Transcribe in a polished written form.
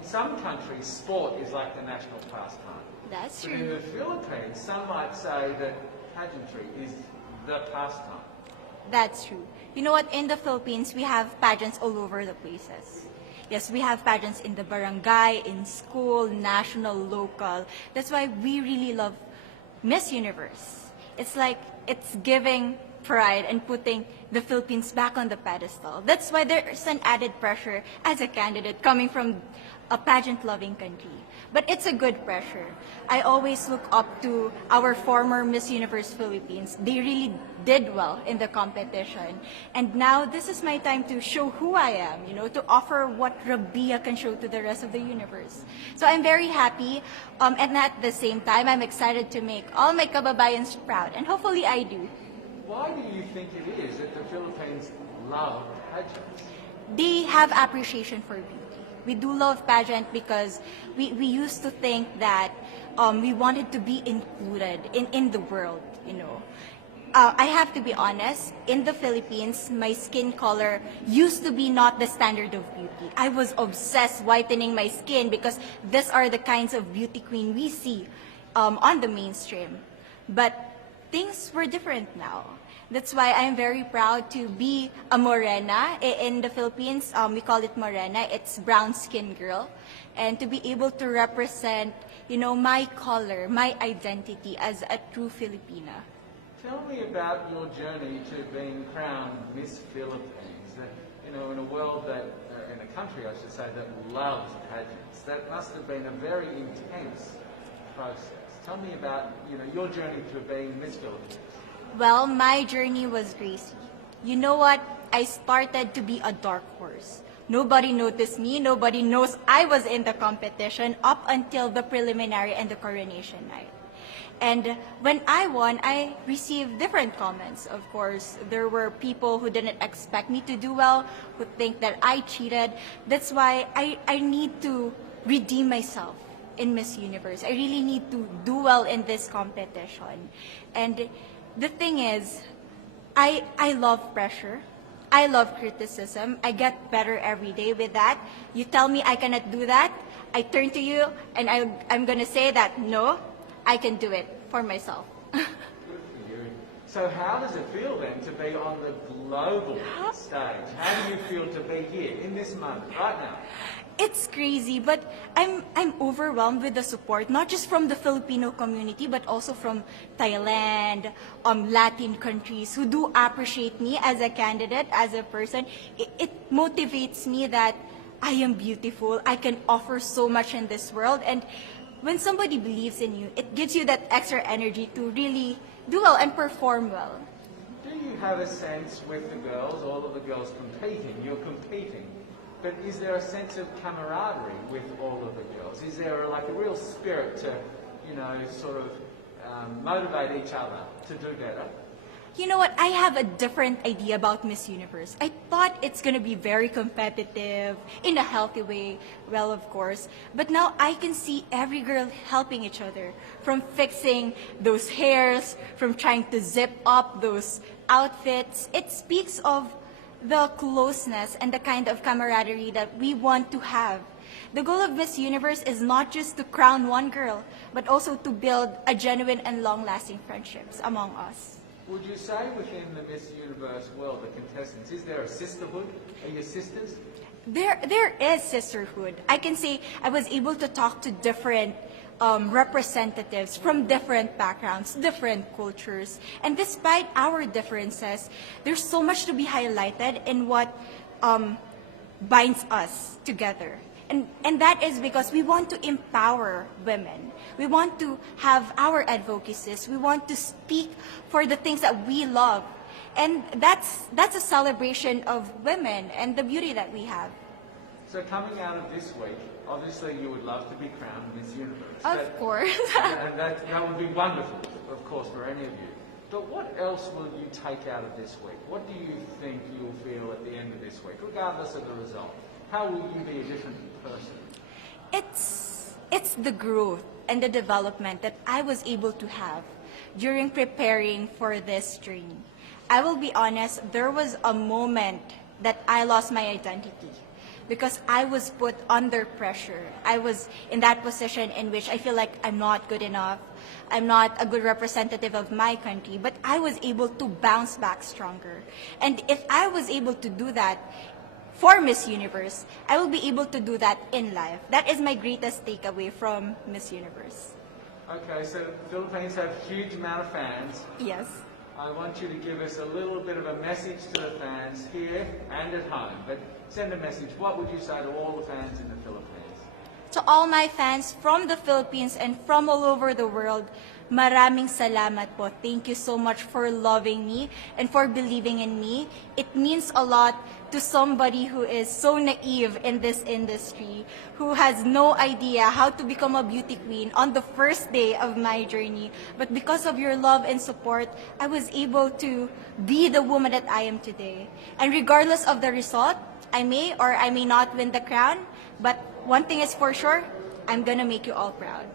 in some countries, sport is like the national pastime. That's But in true. the Philippines, some might say that pageantry is the pastime. That's true. You know what? In the Philippines, we have pageants all over the places. Yes, we have pageants in the barangay, in school, national, local. That's why we really love Miss Universe. It's like it's giving pride and putting the Philippines back on the pedestal. That's why there's an added pressure as a candidate coming from a pageant-loving country. But it's a good pressure. I always look up to our former Miss Universe Philippines. They really did well in the competition. And now this is my time to show who I am, to offer what Rabiya can show to the rest of the universe. So I'm very happy, and at the same time, I'm excited to make all my kababayans proud, and hopefully I do. Why do you think it is that the Philippines love pageants? They have appreciation for beauty. We do love pageant because we used to think that we wanted to be included in the world, I have to be honest, in the Philippines, my skin color used to be not the standard of beauty. I was obsessed whitening my skin because these are the kinds of beauty queen we see on the mainstream. But things were different now. That's why I'm very proud to be a morena. In the Philippines, we call it morena. It's brown skin girl. And to be able to represent, my color, my identity as a true Filipina. Tell me about your journey to being crowned Miss Philippines. In a world in a country, I should say, that loves pageants. That must have been a very intense process. Tell me about, your journey to being Miss Philippines. Well, my journey was crazy. You know what? I started to be a dark horse. Nobody noticed me. Nobody knows I was in the competition up until the preliminary and the coronation night. And when I won, I received different comments. Of course, there were people who didn't expect me to do well, who think that I cheated. That's why I need to redeem myself in Miss Universe. I really need to do well in this competition. And the thing is, I love pressure. I love criticism. I get better every day with that. You tell me I cannot do that, I turn to you and I'm going to say that, no, I can do it for myself. Good for you. So how does it feel then to be on the global stage? How do you feel to be here in this moment, right now? It's crazy, but I'm overwhelmed with the support, not just from the Filipino community, but also from Thailand, Latin countries who do appreciate me as a candidate, as a person. It motivates me that I am beautiful, I can offer so much in this world, and when somebody believes in you, it gives you that extra energy to really do well and perform well. Do you have a sense with the girls, all of the girls competing, you're competing, but is there a sense of camaraderie with all of the girls? Is there a real spirit to, sort of motivate each other to do better? You know what? I have a different idea about Miss Universe. I thought it's going to be very competitive, in a healthy way, well, of course. But now I can see every girl helping each other, from fixing those hairs, from trying to zip up those outfits. It speaks of the closeness and the kind of camaraderie that we want to have. The goal of Miss Universe is not just to crown one girl, but also to build a genuine and long-lasting friendships among us. Would you say within the Miss Universe world, the contestants, is there a sisterhood? Are you sisters? There is sisterhood. I can say I was able to talk to different representatives from different backgrounds, different cultures. And despite our differences, there's so much to be highlighted in what binds us together. And that is because we want to empower women. We want to have our advocacies. We want to speak for the things that we love. And that's a celebration of women and the beauty that we have. So coming out of this week, obviously you would love to be crowned Miss Universe. Of course. And that would be wonderful, of course, for any of you. But what else will you take out of this week? What do you think you'll feel at the end of this week, regardless of the result? How will you be a different person? It's the growth and the development that I was able to have during preparing for this journey. I will be honest, there was a moment that I lost my identity. because I was put under pressure. I was in that position in which I feel like I'm not good enough. I'm not a good representative of my country, but I was able to bounce back stronger. And if I was able to do that for Miss Universe, I will be able to do that in life. That is my greatest takeaway from Miss Universe. Okay, so the Philippines have a huge amount of fans. Yes. I want you to give us a little bit of a message to the fans here and at home. But send a message. What would you say to all the fans in the Philippines? To all my fans from the Philippines and from all over the world, maraming salamat po. Thank you so much for loving me and for believing in me. It means a lot to somebody who is so naive in this industry, who has no idea how to become a beauty queen on the first day of my journey. But because of your love and support, I was able to be the woman that I am today. And regardless of the result, I may or I may not win the crown, but one thing is for sure, I'm gonna make you all proud.